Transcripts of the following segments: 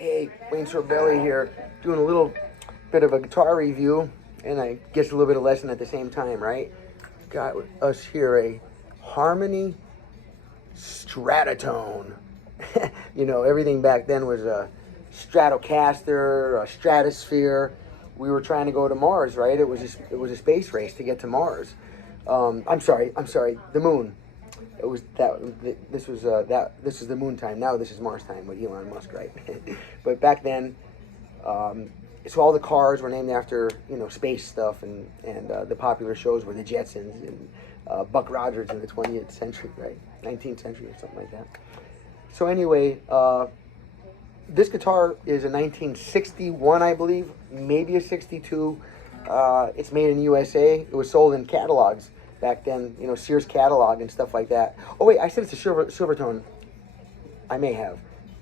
Hey, Wayne Sorbelli here, doing a little bit of a guitar review, and I guess a little bit of lesson at the same time, right? Got us here a Harmony Stratotone. You know, everything back then was a Stratocaster, a Stratosphere. We were trying to go to Mars, right? It was a space race to get to Mars. I'm sorry, the moon. It was that. This was This is the moon time. Now this is Mars time with Elon Musk, right? But back then, so all the cars were named after space stuff, and the popular shows were the Jetsons and Buck Rogers in the 20th century, right? 19th century or something like that. So anyway, this guitar is a 1961, I believe, maybe a 62. It's made in the USA. It was sold in catalogs back then, Sears catalog and stuff like that. Oh wait, I said it's a Silvertone. I may have.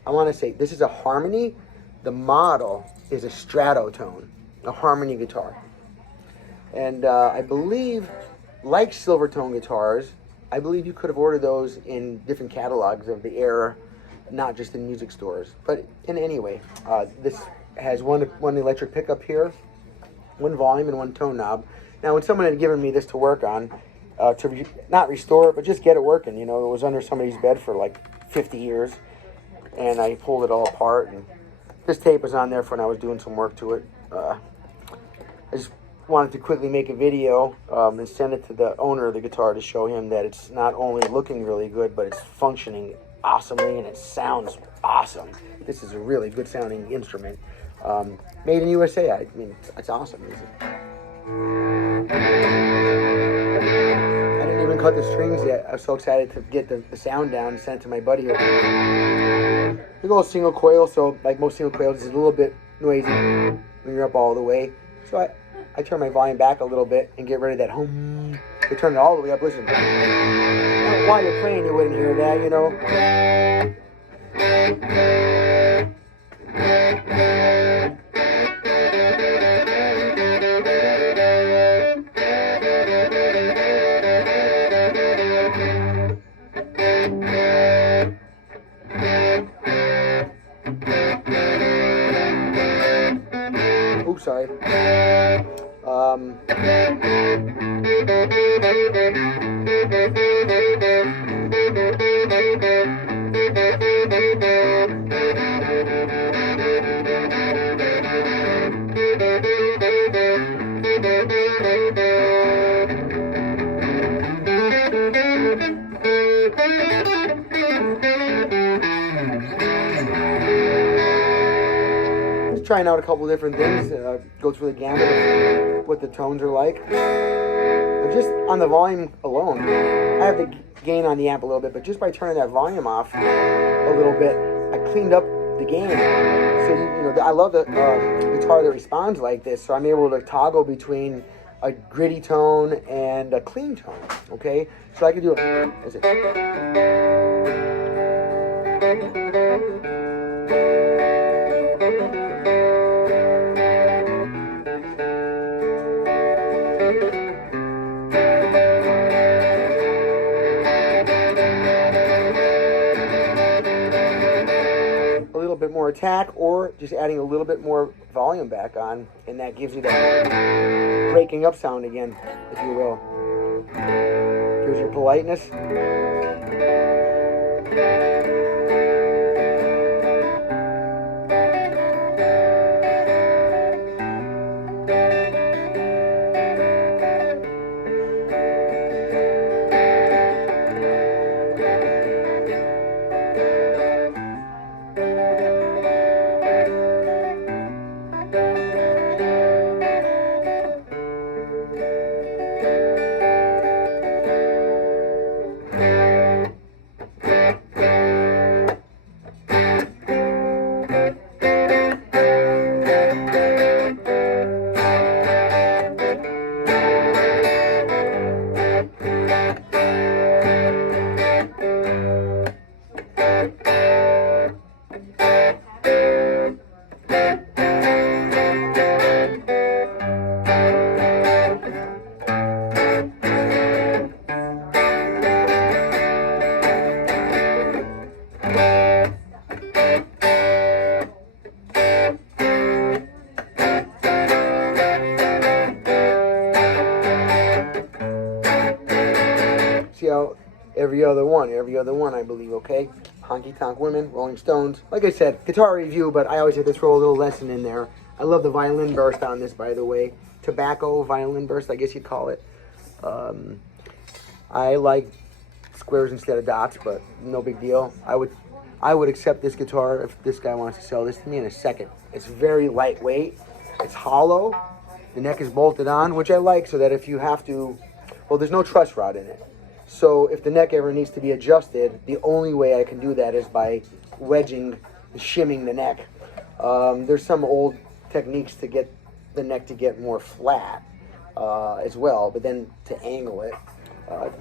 I want to say this is a Harmony. The model is a Stratotone, a Harmony guitar. And I believe, like Silvertone guitars, I believe you could have ordered those in different catalogs of the era, not just in music stores. But in any way, this has one electric pickup here, one volume and one tone knob. Now, when someone had given me this to work on, not restore it, but just get it working, it was under somebody's bed for like 50 years, and I pulled it all apart, and this tape was on there for when I was doing some work to it. I just wanted to quickly make a video and send it to the owner of the guitar to show him that it's not only looking really good, but it's functioning awesomely, and it sounds awesome. This is a really good sounding instrument. Made in USA. I mean, it's awesome. I didn't even cut the strings yet. I was so excited to get the sound down and send it to my buddy here. Big old single coil, so like most single coils, it's a little bit noisy when you're up all the way. So I turn my volume back a little bit and get rid of that hum. I turn it all the way up. Listen. Now, while you're playing, you wouldn't hear that, Oops, sorry. Just trying out a couple different things, go through the gamut of what the tones are like. But just on the volume alone, I have the gain on the amp a little bit, but just by turning that volume off a little bit, I cleaned up the gain. So, I love the guitar that responds like this, so I'm able to toggle between a gritty tone and a clean tone, okay? So I can do it. A little bit more attack, or just adding a little bit more volume back on, and that gives you that breaking up sound again, if you will. Here's your politeness. other one, I believe, okay? Honky Tonk Women, Rolling Stones. Like I said, guitar review, but I always have to throw a little lesson in there. I love the violin burst on this, by the way. Tobacco violin burst, I guess you'd call it. I like squares instead of dots, but no big deal. I would accept this guitar if this guy wants to sell this to me in a second. It's very lightweight. It's hollow. The neck is bolted on, which I like, so that if you have to, well, there's no truss rod in it. So if the neck ever needs to be adjusted, the only way I can do that is by wedging and shimming the neck. There's some old techniques to get the neck to get more flat as well, but then to angle it.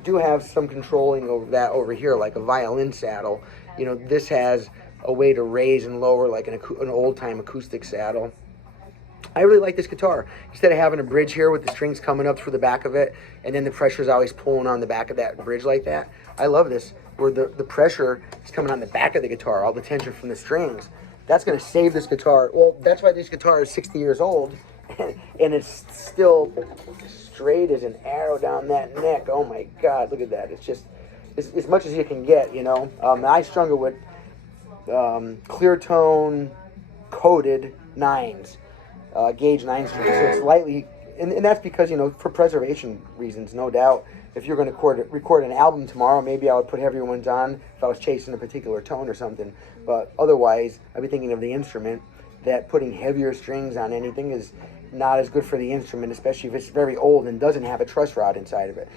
Do have some controlling over that over here, like a violin saddle. You know, this has a way to raise and lower like an old-time acoustic saddle. I really like this guitar. Instead of having a bridge here with the strings coming up through the back of it, and then the pressure is always pulling on the back of that bridge like that, I love this, where the pressure is coming on the back of the guitar, all the tension from the strings. That's going to save this guitar. Well, that's why this guitar is 60 years old, and it's still straight as an arrow down that neck. Oh my God, look at that. It's just as much as you can get, you know. I strung it with clear tone coated 9s. Gauge 9 strings, so it's slightly, and that's because, you know, for preservation reasons, no doubt. If you're going to record an album tomorrow, maybe I would put heavier ones on if I was chasing a particular tone or something. But otherwise, I'd be thinking of the instrument, that putting heavier strings on anything is not as good for the instrument, especially if it's very old and doesn't have a truss rod inside of it.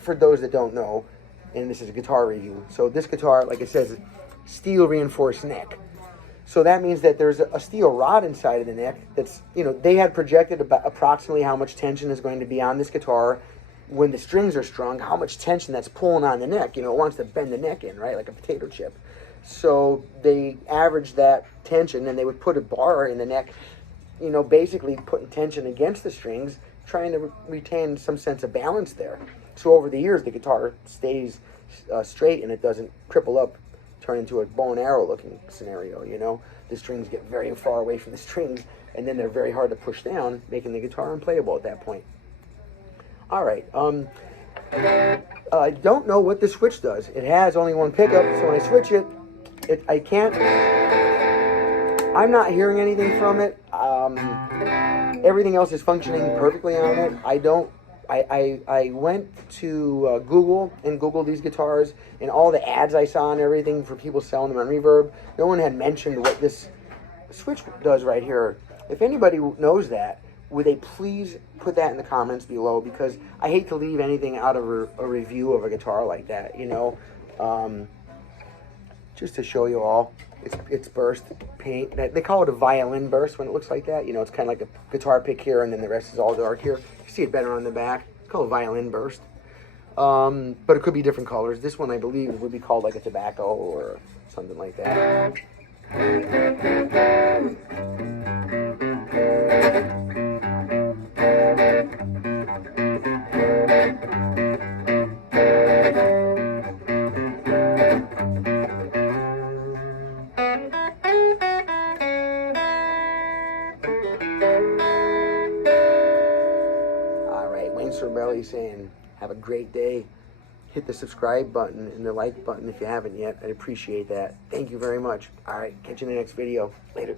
For those that don't know, and this is a guitar review, so this guitar, like it says, steel reinforced neck. So that means that there's a steel rod inside of the neck that's, you know, they had projected about approximately how much tension is going to be on this guitar when the strings are strung, how much tension that's pulling on the neck. You know, it wants to bend the neck in, right, like a potato chip. So they averaged that tension, and they would put a bar in the neck, you know, basically putting tension against the strings, trying to retain some sense of balance there. So over the years, the guitar stays straight and it doesn't cripple up, turn into a bow and arrow looking scenario, you know. The strings get very far away from the strings, and then they're very hard to push down, making the guitar unplayable at that point. All right, I don't know what the switch does. It has only one pickup, so when I switch it, I can't, I'm not hearing anything from it. Everything else is functioning perfectly on it. I went to Google and Googled these guitars, and all the ads I saw and everything for people selling them on Reverb, no one had mentioned what this switch does right here. If anybody knows that, would they please put that in the comments below, because I hate to leave anything out of a review of a guitar like that, you know. Just to show you all, it's burst paint. They call it a violin burst when it looks like that. You know, it's kind of like a guitar pick here, and then the rest is all dark here. You see it better on the back. It's called a violin burst. But it could be different colors. This one, I believe, would be called like a tobacco or something like that. Sorbelli saying, have a great day. Hit the subscribe button and the like button if you haven't yet. I'd appreciate that. Thank you very much. All right, catch you in the next video. Later.